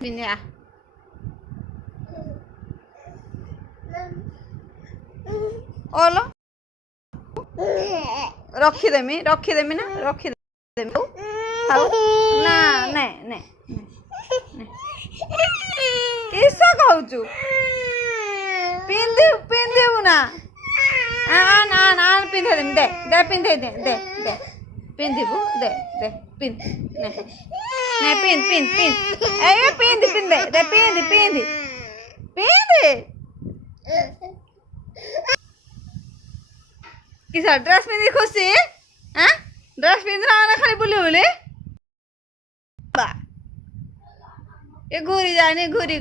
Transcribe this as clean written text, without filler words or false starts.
Vieni. Olo ରଖିଦେମି ନା ରଖିଦେମି ନା ନେ ନେ କିସ କହୁଛୁ ପିନ୍ଧିବୁ ନା ପିନ୍ଧେଇଦେମି ଦେ ପିନ୍ଧେଇ ଦେ ପିନ୍ଧିବୁ ଦେ ପିନ୍ଧ ନେ ପିନ୍ଧ ଏ ପିନ୍ଧ ଦେ ପିନ୍ଧ किसा ड्रेस पिंधि खुशी हाँ ड्रेस पिंधना वाला खाली बोले ये घूरी जाने घूरी